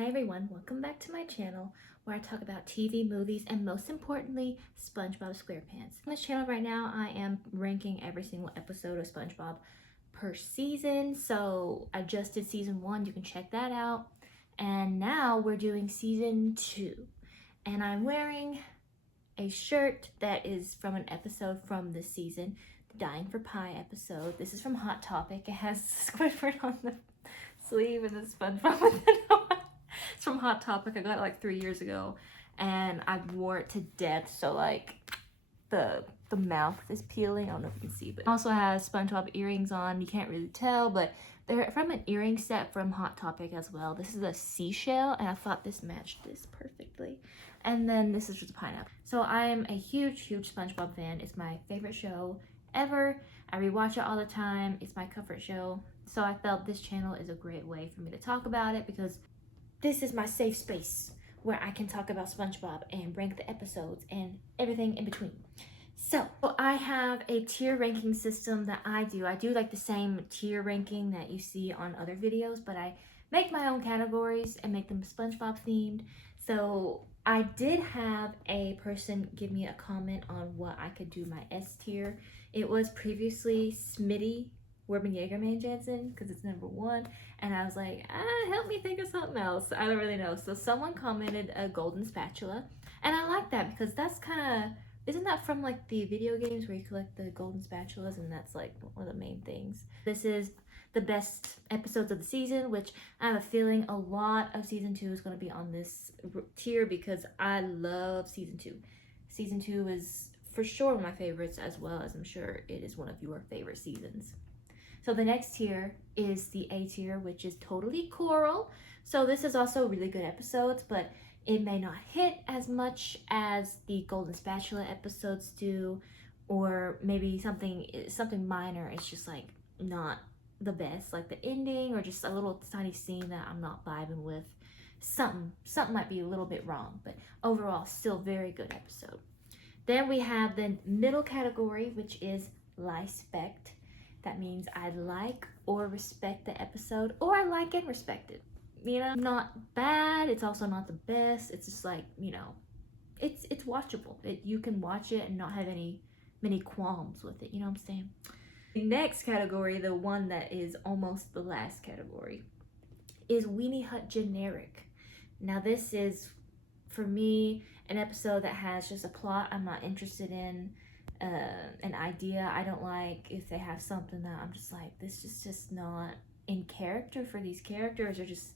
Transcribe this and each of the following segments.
Hi everyone, welcome back to my channel where I talk about TV, movies, and most importantly, Spongebob Squarepants. On this channel right now, I am ranking every single episode of SpongeBob per season. So I just did season 1, you can check that out. And now we're doing season 2. And I'm wearing a shirt that is from an episode from this season, the Dying for Pie episode. This is from Hot Topic. It has Squidward on the sleeve and the SpongeBob with it on. It's from Hot Topic. I got it like 3 years ago and I wore it to death, so like the mouth is peeling. I don't know if you can see, but it also has SpongeBob earrings on. You can't really tell, but they're from an earring set from Hot Topic as well. This is a seashell and I thought this matched this perfectly. And then this is just a pineapple. So I am a huge SpongeBob fan. It's my favorite show ever. I rewatch it all the time. It's my comfort show. So I felt this channel is a great way for me to talk about it because this is my safe space where I can talk about SpongeBob and rank the episodes and everything in between. So I have a tier ranking system that I do. I do like the same tier ranking that you see on other videos, but I make my own categories and make them SpongeBob themed. So I did have a person give me a comment on what I could do my S tier. It was previously Smitty, Wormy Jansen, because it's number 1, and I was like, help me think of something else. I don't really know. So someone commented a golden spatula, and I like that because that's kind of, isn't that from like the video games where you collect the golden spatulas, and that's like one of the main things. This is the best episodes of the season, which I have a feeling a lot of season 2 is going to be on this tier because I love season 2. Season 2 is for sure one of my favorites, as well as I'm sure it is one of your favorite seasons. So the next tier is the A tier, which is totally coral. So this is also really good episodes, but it may not hit as much as the golden spatula episodes do, or maybe something minor. It's just like not the best, like the ending or just a little tiny scene that I'm not vibing with. Something might be a little bit wrong, but overall still very good episode. Then we have the middle category, which is Lispect. That means I like or respect the episode, or I like and respect it. You know, not bad, it's also not the best. It's just like, you know, it's watchable. You can watch it and not have many qualms with it, you know what I'm saying? The next category, the one that is almost the last category, is Weenie Hut Generic. Now this is, for me, an episode that has just a plot I'm not interested in, an idea I don't like. If they have something that I'm just like, this is just not in character for these characters, or just,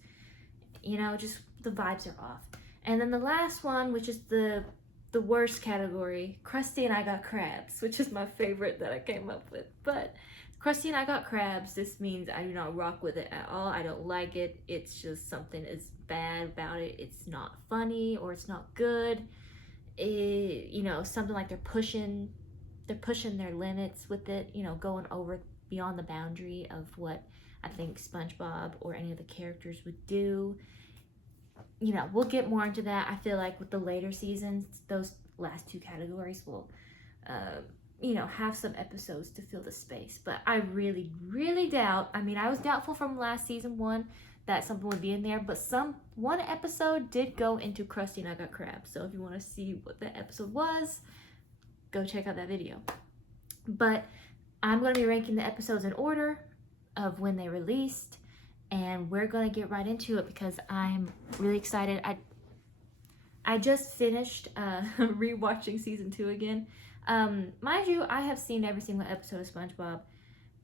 you know, just the vibes are off. And then the last one, which is the worst category, Krusty and I Got Krabs, which is my favorite that I came up with. But Krusty and I Got Krabs, this means I do not rock with it at all. I don't like it. It's just something is bad about it. It's not funny, or it's not good. You know, something like they're pushing their limits with it, you know, going over beyond the boundary of what I think SpongeBob or any of the characters would do. You know, we'll get more into that. I feel like with the later seasons, those last 2 categories will, you know, have some episodes to fill the space. But I really doubt, I mean, I was doubtful from last season 1 that something would be in there, but one episode did go into Krusty and I Got Krabs. So if you want to see what that episode was, go check out that video. But I'm going to be ranking the episodes in order of when they released, and we're going to get right into it because I'm really excited. I just finished rewatching season 2 again. Mind you, I have seen every single episode of SpongeBob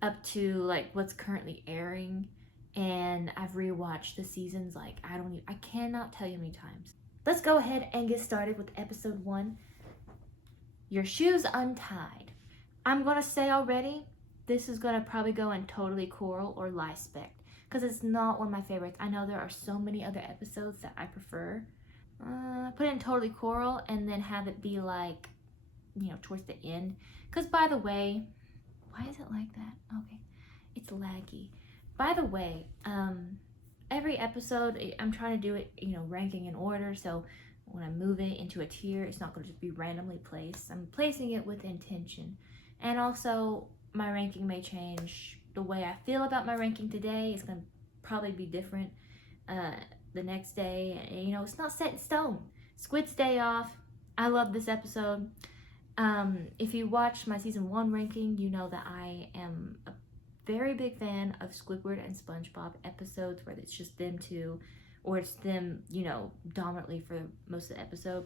up to like what's currently airing, and I've rewatched the seasons like I cannot tell you how many times. Let's go ahead and get started with episode 1. Your Shoes Untied. I'm gonna say already, this is gonna probably go in totally coral or Lispect because it's not one of my favorites. I know there are so many other episodes that I prefer. Put it in totally coral and then have it be like, you know, towards the end. Because by the way, why is it like that? Okay, it's laggy. By the way, every episode I'm trying to do it, you know, ranking in order. So when I move it into a tier, it's not going to just be randomly placed. I'm placing it with intention. And also, my ranking may change. The way I feel about my ranking today is going to probably be different the next day, and you know, it's not set in stone. Squid's day off. I love this episode. If you watched my season 1 ranking, you know that I am a very big fan of Squidward and SpongeBob episodes where it's just them two, or it's them, you know, dominantly for most of the episode.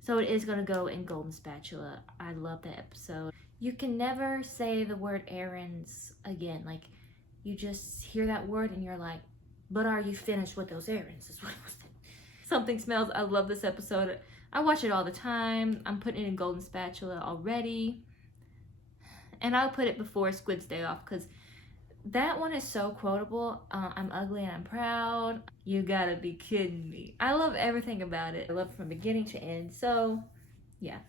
So it is going to go in Golden Spatula. I love that episode. You can never say the word errands again. Like, you just hear that word and you're like, but are you finished with those errands? Is what it was. Something Smells. I love this episode. I watch it all the time. I'm putting it in Golden Spatula already. And I'll put it before Squid's Day Off because that one is so quotable. I'm ugly and I'm proud. You gotta be kidding me. I love everything about it. I love it from beginning to end. So, yeah.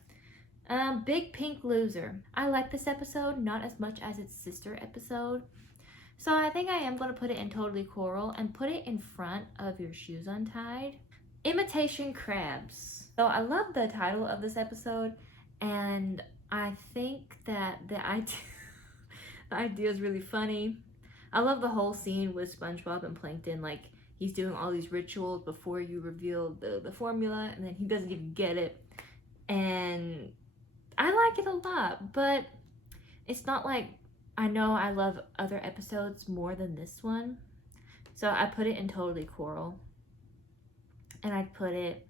Big Pink Loser. I like this episode, not as much as its sister episode. So I think I am going to put it in Totally Coral and put it in front of Your Shoes Untied. Imitation Krabs. So I love the title of this episode, and I think that the idea is really funny. I love the whole scene with SpongeBob and Plankton, like he's doing all these rituals before you reveal the formula, and then he doesn't even get it. And I like it a lot, but it's not like I know I love other episodes more than this one. So I put it in Totally Coral. And I'd put it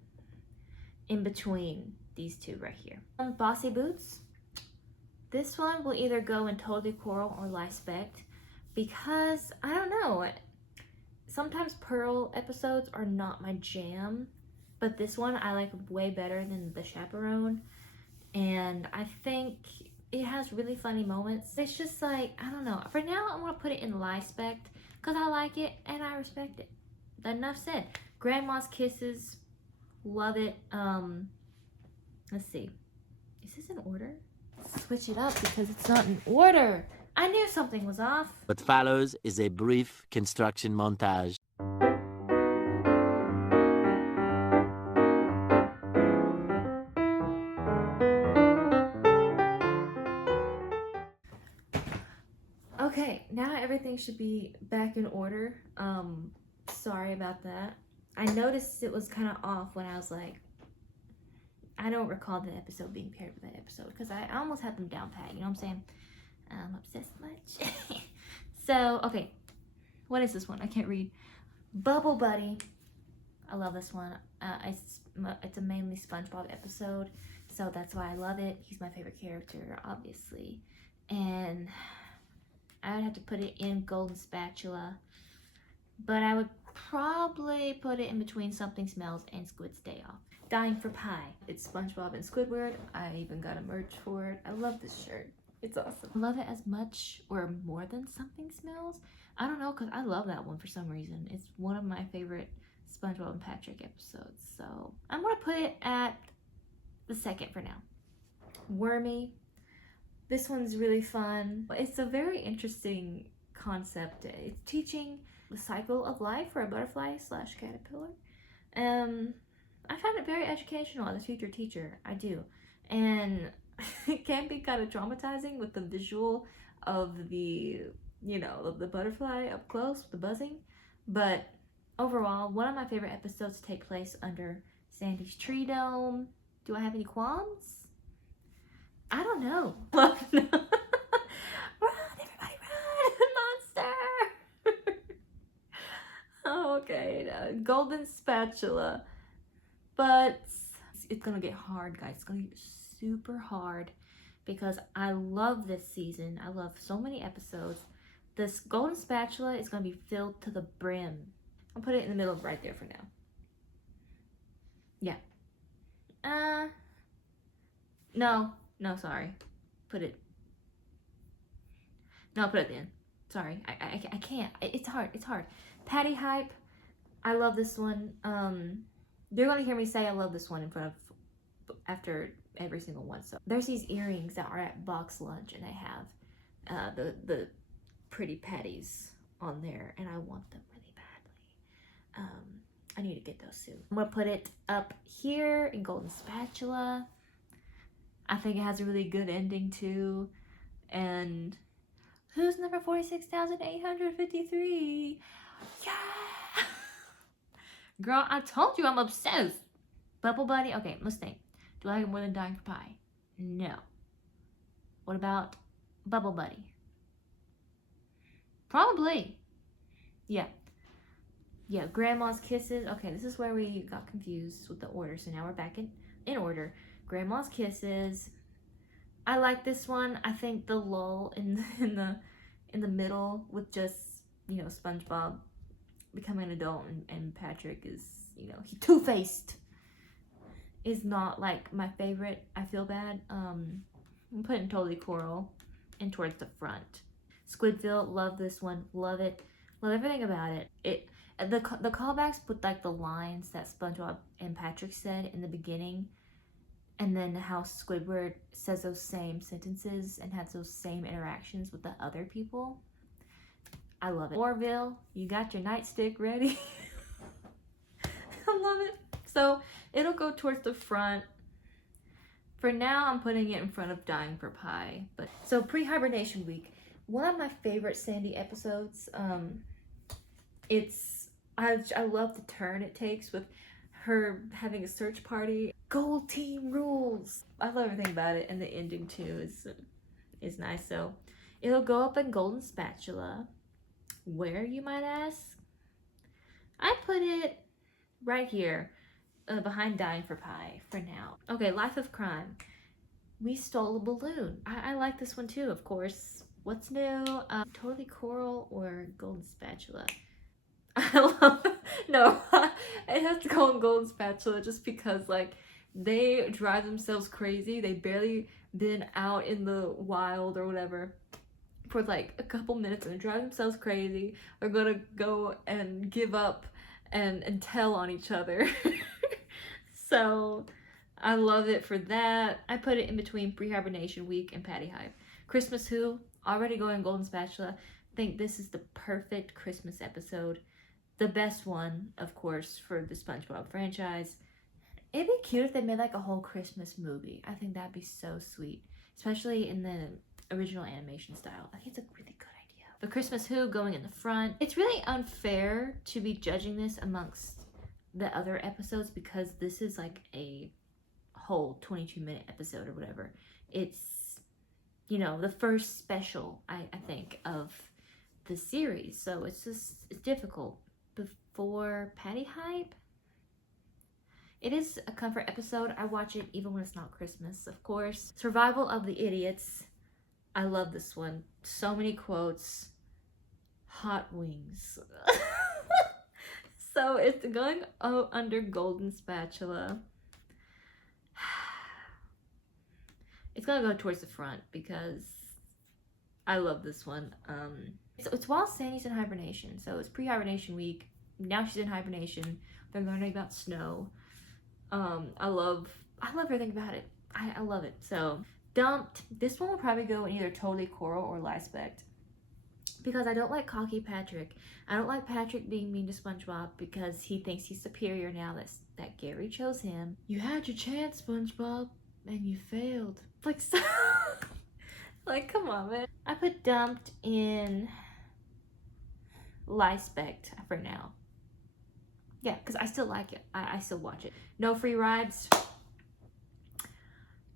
in between these two right here. Bossy Boots. This one will either go in Totally Coral or Lispect because, I don't know, sometimes Pearl episodes are not my jam, but this one I like way better than The Chaperone, and I think it has really funny moments. It's just like, I don't know, for now I'm going to put it in Lispect because I like it and I respect it. Enough said. Grandma's Kisses, love it. Let's see, is this in order? Switch it up because it's not in order. I knew something was off. What follows is a brief construction montage. Okay, now everything should be back in order. Sorry about that. I noticed it was kind of off when I was like, I don't recall the episode being paired with that episode because I almost had them down pat, you know what I'm saying? I'm obsessed much. So, okay, what is this one? I can't read. Bubble Buddy. I love this one. It's a mainly SpongeBob episode, so that's why I love it. He's my favorite character, obviously. And I would have to put it in Golden Spatula, but I would probably put it in between Something Smells and Squid's Day Off. Dying for Pie. It's SpongeBob and Squidward. I even got a merch for it. I love this shirt. It's awesome. I love it as much or more than Something Smells. I don't know, because I love that one for some reason. It's one of my favorite SpongeBob and Patrick episodes. So I'm going to put it at the second for now. Wormy. This one's really fun. It's a very interesting concept. It's teaching the cycle of life for a butterfly / caterpillar. I find it very educational as a future teacher. I do. And it can be kind of traumatizing with the visual of the, you know, of the butterfly up close with the buzzing. But overall, one of my favorite episodes take place under Sandy's tree dome. Do I have any qualms? I don't know. Run, everybody run! Monster! Okay, Golden Spatula. But it's gonna get hard, guys. It's gonna get super hard because I love this season. I love so many episodes. This Golden Spatula is gonna be filled to the brim. I'll put it in the middle right there for now. Yeah. No, sorry. Put it at the end. Sorry, I can't. It's hard. Patty Hype. I love this one. You're gonna hear me say I love this one in front of after every single one. So there's these earrings that are at box lunch, and they have the pretty patties on there, and I want them really badly. I need to get those soon. I'm gonna put it up here in Golden Spatula. I think it has a really good ending too. And who's number 46,853? Yeah! Girl, I told you I'm obsessed. Bubble Buddy? Okay, let's think. Do I like it more than Dying for Pie? No. What about Bubble Buddy? Probably. Yeah. Yeah, Grandma's Kisses. Okay, this is where we got confused with the order. So now we're back in order. Grandma's Kisses. I like this one. I think the lull in the middle with just, you know, SpongeBob becoming an adult and Patrick is, you know, he two-faced, is not like my favorite. I feel bad. I'm putting Totally Coral in towards the front. Squidville, love this one. Love it. Love everything about it. The callbacks with like the lines that SpongeBob and Patrick said in the beginning, and then how Squidward says those same sentences and has those same interactions with the other people. I love it. Orville, you got your nightstick ready? I love it. So it'll go towards the front. For now, I'm putting it in front of Dying for Pie. But so Pre-Hibernation Week, one of my favorite Sandy episodes. I love the turn it takes with her having a search party. Gold team rules. I love everything about it, and the ending too is nice. So it'll go up in Golden Spatula. Where, you might ask? I put it right here, behind Dying for Pie for now. Okay, Life of Crime. We Stole a Balloon. I like this one too, of course. What's new? Totally Coral or Golden Spatula? I love it. No, it has to go in Golden Spatula just because, like, they drive themselves crazy. They barely been out in the wild or whatever for like a couple minutes and drive themselves crazy. They're gonna go and give up and tell on each other. So I love it for that. I put it in between Pre-Hibernation Week and Patty Hive. Christmas Who, already going Golden Spatula. I think this is the perfect Christmas episode. The best one, of course, for the SpongeBob franchise. It'd be cute if they made like a whole Christmas movie. I think that'd be so sweet, especially in the original animation style. I think it's a really good idea. The Christmas Who going in the front. It's really unfair to be judging this amongst the other episodes because this is like a whole 22-minute episode or whatever. It's, you know, the first special, I think, of the series. So it's difficult. Before Patty Hype, it is a comfort episode. I watch it even when it's not Christmas, of course. Survival of the Idiots. I love this one. So many quotes. Hot wings. So it's going under Golden Spatula. It's gonna go towards the front because I love this one. It's while Sandy's in hibernation. So it's Pre-Hibernation Week. Now she's in hibernation. They're learning about snow. I love everything about it. I love it. So Dumped. This one will probably go in either Totally Coral or Lispect because I don't like cocky Patrick. I don't like Patrick being mean to SpongeBob because he thinks he's superior now that Gary chose him. You had your chance, SpongeBob, and you failed. Like, so like, come on, man. I put Dumped in Lispect for now. Yeah, because I still like it. I still watch it. No Free Rides.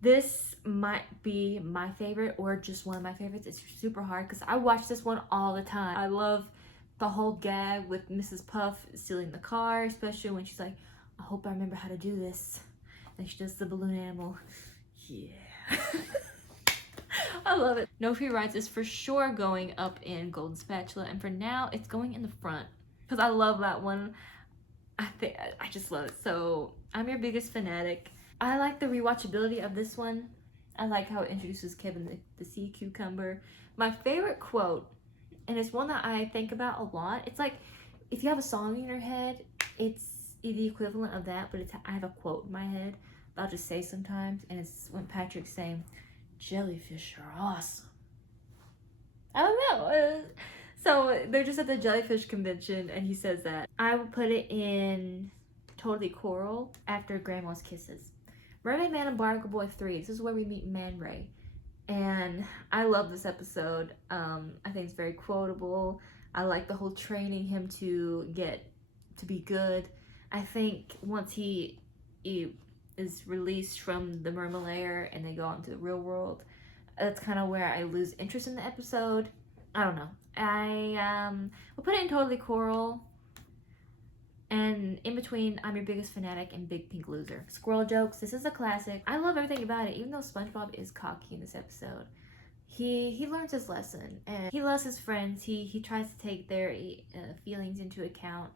This might be my favorite or just one of my favorites. It's super hard because I watch this one all the time. I love the whole gag with Mrs. Puff stealing the car, especially when she's like, I hope I remember how to do this. And she does the balloon animal. Yeah. I love it. No Free Rides is for sure going up in Golden Spatula, and for now it's going in the front because I love that one. I just love it. So I'm your biggest fanatic. I like the rewatchability of this one. I like how it introduces Kevin the sea cucumber. My favorite quote, and it's one that I think about a lot. It's like if you have a song in your head, it's the equivalent of that, but I have a quote in my head that I'll just say sometimes, and it's when Patrick's saying, "Jellyfish are awesome." I don't know. So they're just at the Jellyfish convention, and he says that. I would put it in Totally Coral after Grandma's Kisses. Mermaid Man and Barnacle Boy 3. This is where we meet Man Ray. And I love this episode. I think it's very quotable. I like the whole training him to be good. I think once he is released from the mermaid layer and they go out into the real world, that's kind of where I lose interest in the episode. I don't know. I will put it in totally coral. And in between, I'm your biggest fanatic and Big Pink Loser. Squirrel Jokes. This is a classic. I love everything about it, even though SpongeBob is cocky in this episode. He learns his lesson and he loves his friends. He tries to take their feelings into account,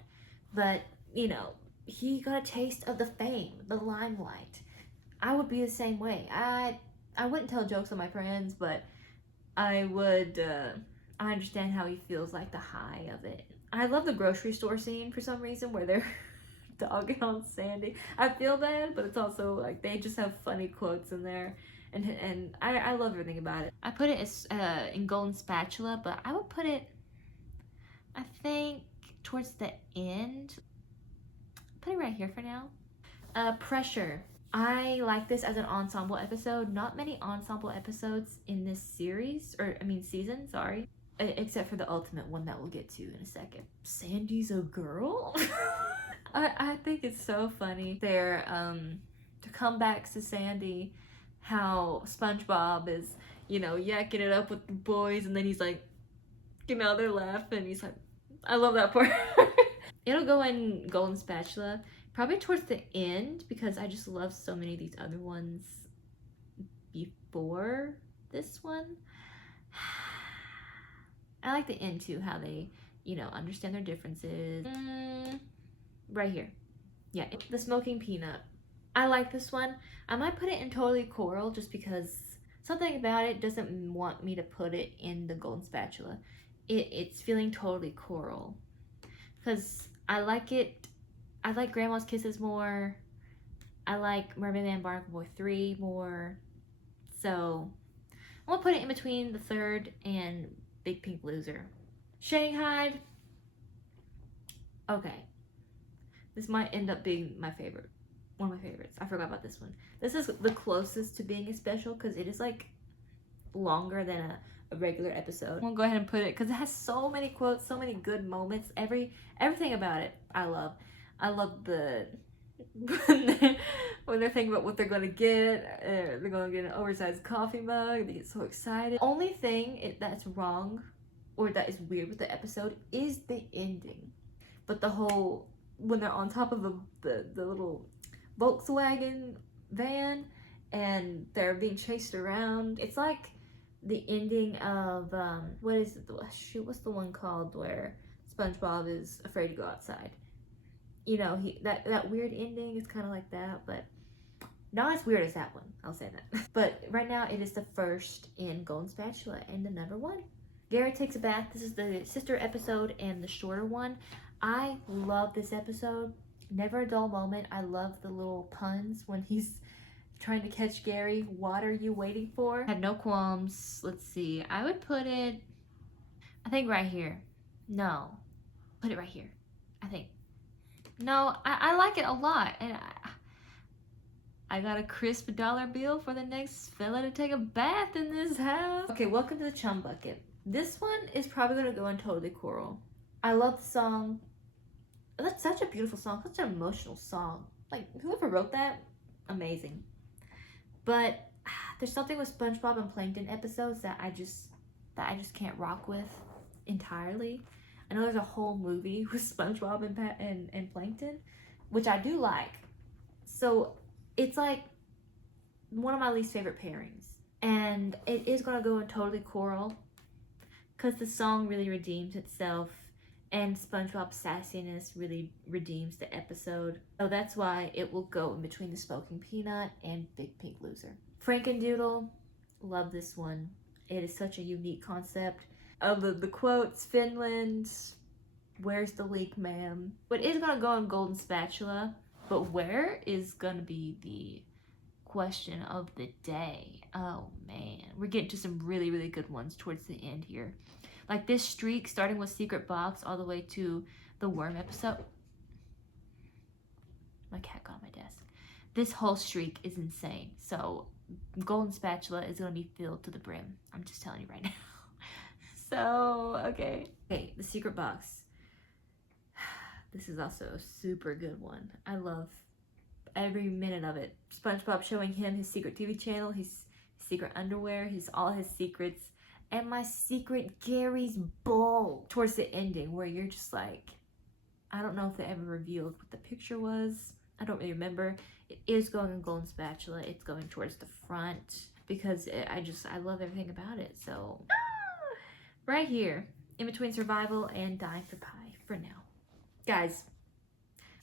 but you know, he got a taste of the fame, the limelight. I would be the same way. I wouldn't tell jokes on my friends, but I would. I understand how he feels, like the high of it. I love the grocery store scene for some reason where they're dogging on Sandy. I feel bad, but it's also like they just have funny quotes in there. And I love everything about it. I put it as in Golden Spatula, but I would put it, I think, towards the end. Put it right here for now. Pressure. I like this as an ensemble episode. Not many ensemble episodes in this series, or I mean season, sorry. Except for the ultimate one that we'll get to in a second. Sandy's a girl? I think it's so funny. Their comebacks to Sandy, how SpongeBob is, you know, yakking it up with the boys, and then he's like, getting out there laughing. He's like, I love that part. It'll go in Golden Spatula, probably towards the end, because I just love so many of these other ones before this one. I like the end too, how they, you know, understand their differences. Right here. Yeah, the smoking peanut. I like this one. I might put it in totally coral just because something about it doesn't want me to put it in the Golden Spatula. It's feeling totally coral. Because I like it. I like Grandma's Kisses more. I like Mermaid Man Barnacle Boy 3 more. So I'm gonna put it in between the third and Big Pink Loser. Shanghaied. Okay. This might end up being my favorite. One of my favorites. I forgot about this one. This is the closest to being a special because it is like longer than a regular episode. I'm gonna go ahead and put it because it has so many quotes, so many good moments. Everything about it I love. I love the when they're thinking about what they're gonna get. They're gonna get an oversized coffee mug. They get so excited. Only thing that's wrong or that is weird with the episode is the ending. But the whole when they're on top of the little Volkswagen van and they're being chased around, it's like the ending of what is it? What's the one called where SpongeBob is afraid to go outside? You know, that weird ending is kind of like that, but not as weird as that one. I'll say that. But right now, it is the first in Golden Spatula and the number one. Gary Takes a Bath. This is the sister episode and the shorter one. I love this episode. Never a dull moment. I love the little puns when he's trying to catch Gary. What are you waiting for? I had no qualms. Let's see. I would put it, I think right here. No. Put it right here. I think. No, I like it a lot. And I got a crisp $1 bill for the next fella to take a bath in this house. Okay, welcome to the Chumbucket. This one is probably going to go in totally coral. I love the song. That's such a beautiful song. Such an emotional song. Like, whoever wrote that, amazing. But there's something with SpongeBob and Plankton episodes that I just can't rock with entirely. I know there's a whole movie with SpongeBob and Plankton, which I do like. So it's like one of my least favorite pairings. And it is going to go in totally coral because the song really redeems itself and SpongeBob's sassiness really redeems the episode. So that's why it will go in between the Smoking Peanut and Big Pink Loser. Frankendoodle, love this one. It is such a unique concept. Of the quotes, Finland, where's the leak, ma'am? But it is going to go in Golden Spatula, but where is going to be the question of the day? Oh man, we're getting to some really, really good ones towards the end here. Like this streak, starting with Secret Box all the way to the Worm episode. My cat got on my desk. This whole streak is insane. So Golden Spatula is going to be filled to the brim. I'm just telling you right now. So, okay, the Secret Box. This is also a super good one. I love every minute of it. SpongeBob showing him his secret TV channel, his secret underwear, all his secrets, and my secret Gary's bowl towards the ending where you're just like, I don't know if they ever revealed what the picture was. I don't really remember. It is going in golden spatula. It's going towards the front because I love everything about it. So right here, in between survival and dying for pie for now. Guys,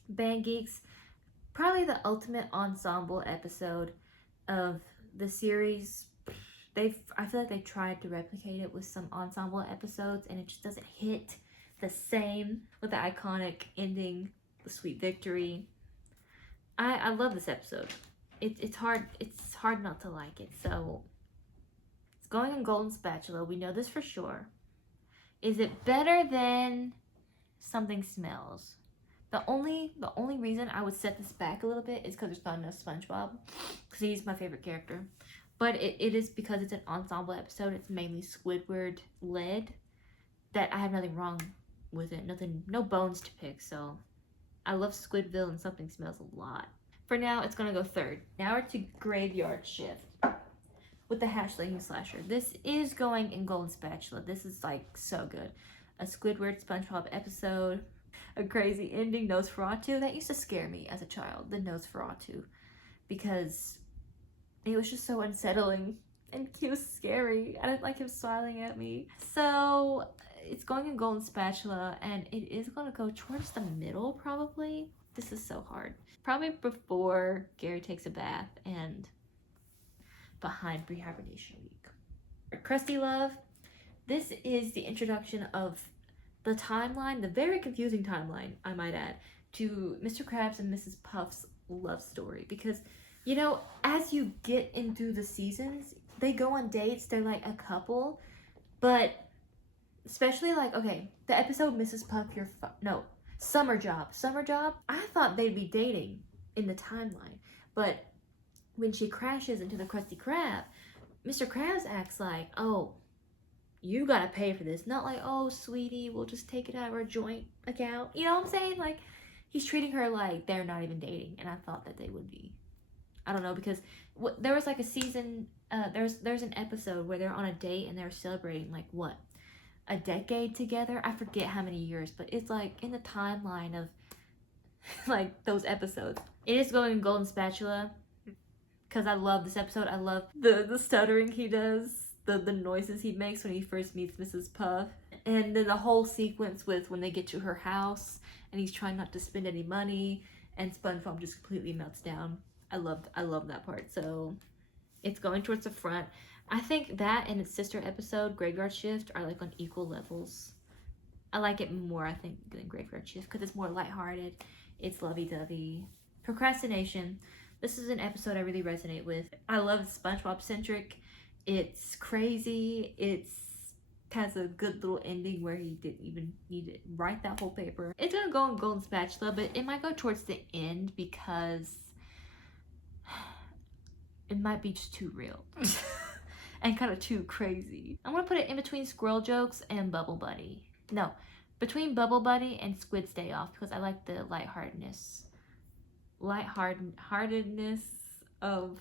Band Geeks, probably the ultimate ensemble episode of the series. I feel like they tried to replicate it with some ensemble episodes and it just doesn't hit the same with the iconic ending, the sweet victory. I love this episode. It's hard not to like it. So it's going in golden spatula. We know this for sure. Is it better than Something Smells? The only reason I would set this back a little bit is because there's not enough SpongeBob, because he's my favorite character. But it is because it's an ensemble episode. It's mainly Squidward led. That I have nothing wrong with it. No bones to pick. So I love Squidville and Something Smells a lot. For now, it's gonna go third. Now we're to Graveyard Shift with the Hash-Slinging Slasher. This is going in golden spatula. This is like so good. A Squidward SpongeBob episode. A crazy ending, Nosferatu. That used to scare me as a child, the Nosferatu, because it was just so unsettling and he was scary. I didn't like him smiling at me. So it's going in golden spatula and it is going to go towards the middle probably. This is so hard. Probably before Gary takes a bath and behind Pre-Hibernation week. Krusty Love. This is the introduction of the timeline, the very confusing timeline, I might add, to Mr. Krabs and Mrs. Puff's love story. Because, you know, as you get into the seasons, they go on dates, they're like a couple, but especially like, okay, the episode Mrs. Puff, Summer Job, I thought they'd be dating in the timeline, but when she crashes into the Krusty Krab, Mr. Krabs acts like, oh, you gotta pay for this. Not like, oh, sweetie, we'll just take it out of our joint account. You know what I'm saying? Like, he's treating her like they're not even dating. And I thought that they would be. I don't know, because there was like a season, there's an episode where they're on a date and they're celebrating like, what, a decade together? I forget how many years, but it's like in the timeline of like those episodes. It is going in golden spatula because I love this episode. I love the stuttering he does. The noises he makes when he first meets Mrs. Puff. And then the whole sequence with when they get to her house and he's trying not to spend any money and SpongeBob just completely melts down. I love that part. So it's going towards the front. I think that and its sister episode, Graveyard Shift, are like on equal levels. I like it more, I think, than Graveyard Shift because it's more lighthearted. It's lovey-dovey. Procrastination. This is an episode I really resonate with. I love SpongeBob centric. It's crazy. It has a good little ending where he didn't even need to write that whole paper. It's gonna go in golden spatula, but it might go towards the end because it might be just too real and kind of too crazy. I'm gonna put it in between Squirrel Jokes and Bubble Buddy. No, between Bubble Buddy and Squid's Day Off because I like the lightheartedness of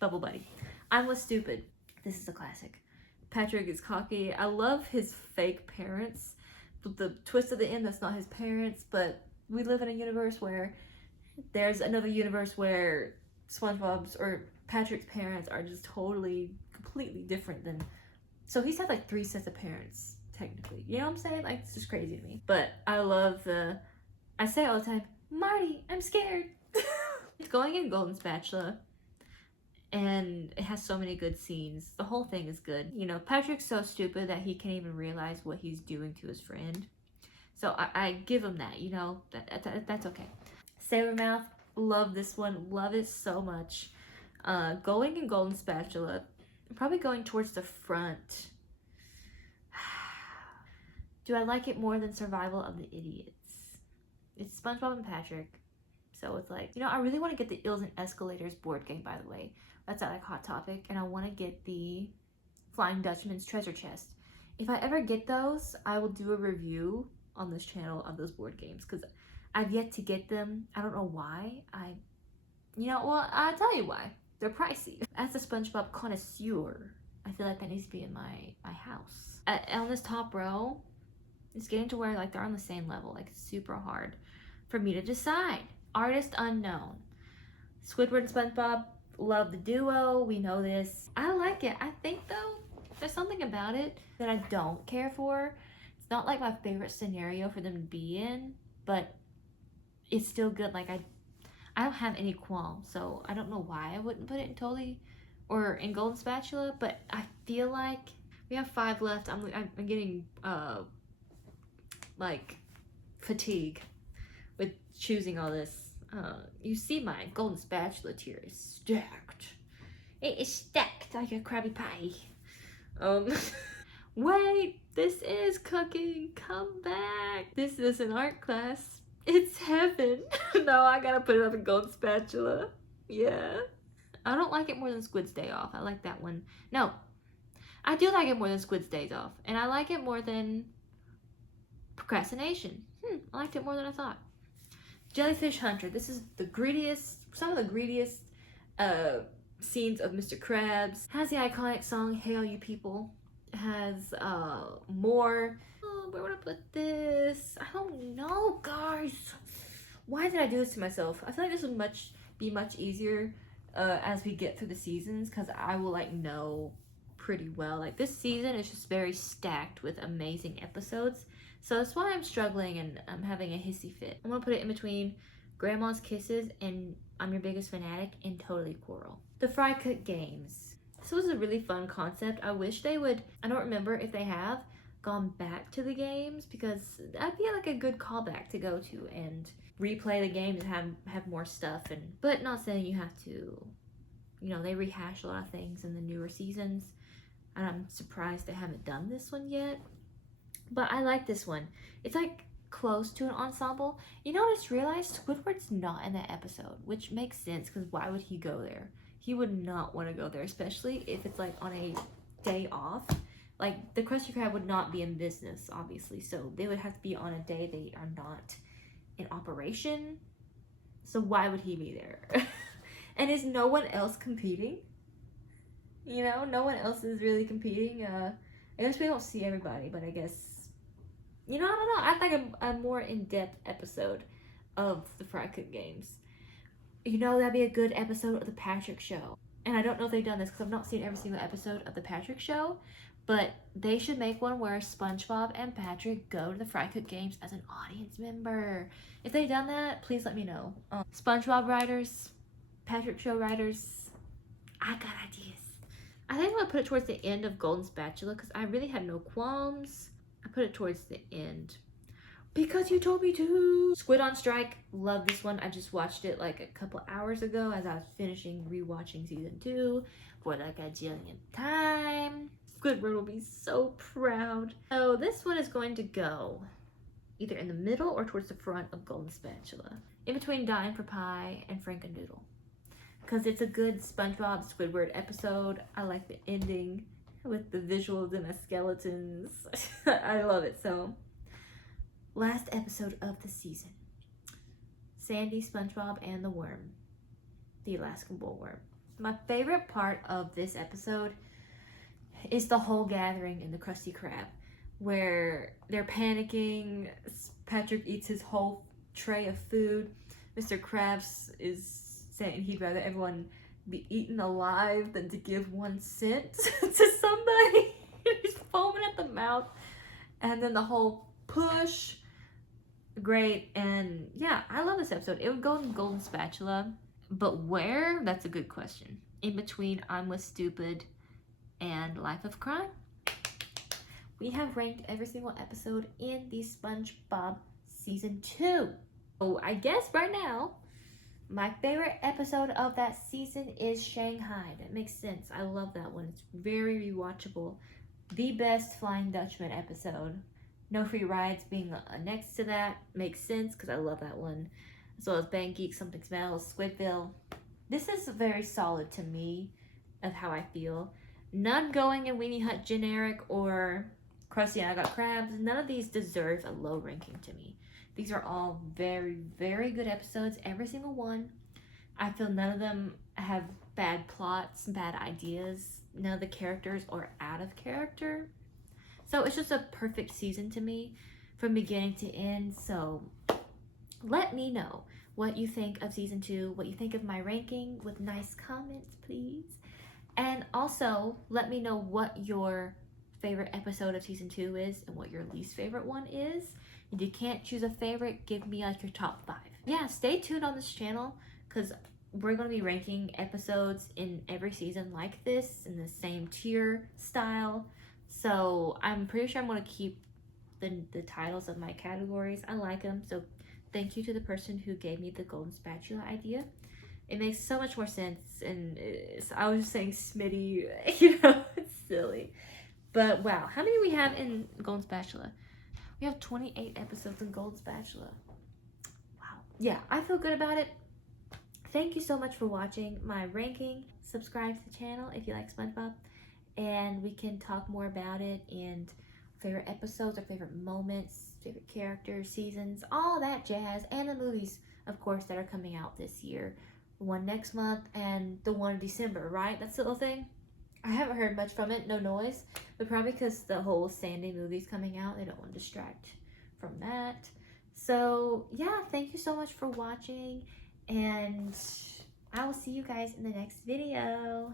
Bubble Buddy. I Was Stupid. This is a classic. Patrick is cocky. I love his fake parents. But the twist at the end, that's not his parents. But we live in a universe where there's another universe where SpongeBob's or Patrick's parents are just totally, completely different than... So he's had like 3 sets of parents, technically. You know what I'm saying? Like, it's just crazy to me. But I love I say all the time, Marty, I'm scared. It's going in golden spatula. And it has so many good scenes. The whole thing is good. You know, Patrick's so stupid that he can't even realize what he's doing to his friend. So I give him that, you know, that's okay. Sailor Mouth, love this one. Love it so much. Going in golden spatula. Probably going towards the front. Do I like it more than Survival of the Idiots? It's SpongeBob and Patrick. So it's like, you know, I really want to get the Eels and Escalators board game, by the way. That's at like Hot Topic. And I want to get the Flying Dutchman's Treasure Chest. If I ever get those, I will do a review on this channel of those board games because I've yet to get them. I don't know why. I'll tell you why. They're pricey. As a SpongeBob connoisseur, I feel like that needs to be in my house. On this top row, it's getting to where like they're on the same level. Like it's super hard for me to decide. Artist unknown. Squidward and SpongeBob love the duo. We know this. I like it. I think though, there's something about it that I don't care for. It's not like my favorite scenario for them to be in, but it's still good. Like I don't have any qualms, so I don't know why I wouldn't put it in Totally or in Golden Spatula, but I feel like we have 5 left. I'm getting like fatigue with choosing all this. You see my Golden Spatula tier is stacked. It is stacked like a Krabby Patty. Wait, this is cooking. Come back. This is an art class. It's heaven. No, I gotta put it up in Golden Spatula. Yeah. I don't like it more than Squid's Day Off. I like that one. No. I do like it more than Squid's Days Off. And I like it more than Procrastination. I liked it more than I thought. Jellyfish Hunter. This is the greediest, some of the greediest scenes of Mr. Krabs. Has the iconic song, Hey All You People. Has more. Where would I put this? I don't know, guys. Why did I do this to myself? I feel like this would be much easier as we get through the seasons, because I will like know pretty well. Like this season is just very stacked with amazing episodes, so that's why I'm struggling and I'm having a hissy fit. I'm gonna put it in between Grandma's Kisses and I'm Your Biggest Fanatic and Totally Coral. The Fry Cook Games. This was a really fun concept. I wish they would, I don't remember if they have gone back to the games, because that'd be like a good callback to go to and replay the games and have more stuff. But not saying you have to, they rehash a lot of things in the newer seasons, and I'm surprised they haven't done this one yet. But I like this one. It's like close to an ensemble. You know what I just realized? Squidward's not in that episode, which makes sense, because why would he go there? He would not want to go there, especially if it's like on a day off. Like the Krusty Krab would not be in business, obviously, so they would have to be on a day they are not in operation. So why would he be there? And is no one else competing? No one else is really competing. I guess we don't see everybody, but I guess, I don't know. I'd like a more in-depth episode of the Fry Cook Games. That'd be a good episode of The Patrick Show. And I don't know if they've done this because I've not seen every single episode of The Patrick Show, but they should make one where SpongeBob and Patrick go to the Fry Cook Games as an audience member. If they've done that, please let me know. SpongeBob writers, Patrick Show writers, I got ideas. I think I'm going to put it towards the end of Golden Spatula because I really had no qualms. I put it towards the end because you told me to. Squid on Strike, love this one. I just watched it like a couple hours ago as I was rewatching season 2 for like a jillion time. Squidward will be so proud. So this one is going to go either in the middle or towards the front of Golden Spatula, in between Dying for Pie and Frankendoodle, because it's a good SpongeBob Squidward episode. I like the ending with the visuals and the skeletons. I love it. So last episode of the season, Sandy, SpongeBob, and the worm, the Alaskan bullworm. My favorite part of this episode is the whole gathering in the Krusty Krab, where they're panicking. Patrick eats his whole tray of food. Mr. Krabs is saying he'd rather everyone be eaten alive than to give 1 cent to somebody. He's foaming at the mouth. And then the whole push. Great. And yeah, I love this episode. It would go in Golden Spatula. But where? That's a good question. In between I'm With Stupid and Life of Crime. We have ranked every single episode in the SpongeBob Season 2. So I guess right now, my favorite episode of that season is Shanghaied. It makes sense. I love that one. It's very rewatchable. The best Flying Dutchman episode. No Free Rides being next to that makes sense because I love that one. As well as Bang Geeks, Something Smells, Squidville. This is very solid to me of how I feel. None going in Weenie Hut generic or Krusty and I Got Krabs. None of these deserve a low ranking to me. These are all very, very good episodes, every single one. I feel none of them have bad plots, bad ideas. None of the characters are out of character. So it's just a perfect season to me from beginning to end. So let me know what you think of season 2, what you think of my ranking with nice comments, please. And also let me know what your favorite episode of season 2 is and what your least favorite one is. If you can't choose a favorite, give me like your top 5. Yeah, stay tuned on this channel because we're going to be ranking episodes in every season like this in the same tier style. So I'm pretty sure I'm going to keep the titles of my categories. I like them. So thank you to the person who gave me the golden spatula idea. It makes so much more sense. And I was just saying Smitty, you know, it's silly. But wow, how many do we have in golden spatula? We have 28 episodes in golden spatula. Wow. Yeah, I feel good about it. Thank you so much for watching my ranking. Subscribe to the channel if you like SpongeBob. And we can talk more about it and favorite episodes or favorite moments, favorite characters, seasons, all that jazz. And the movies, of course, that are coming out this year. One next month and the one in December, right? That's the little thing. I haven't heard much from it, no noise. But probably because the whole Sandy movie's coming out, they don't want to distract from that. So, yeah, thank you so much for watching. And I will see you guys in the next video.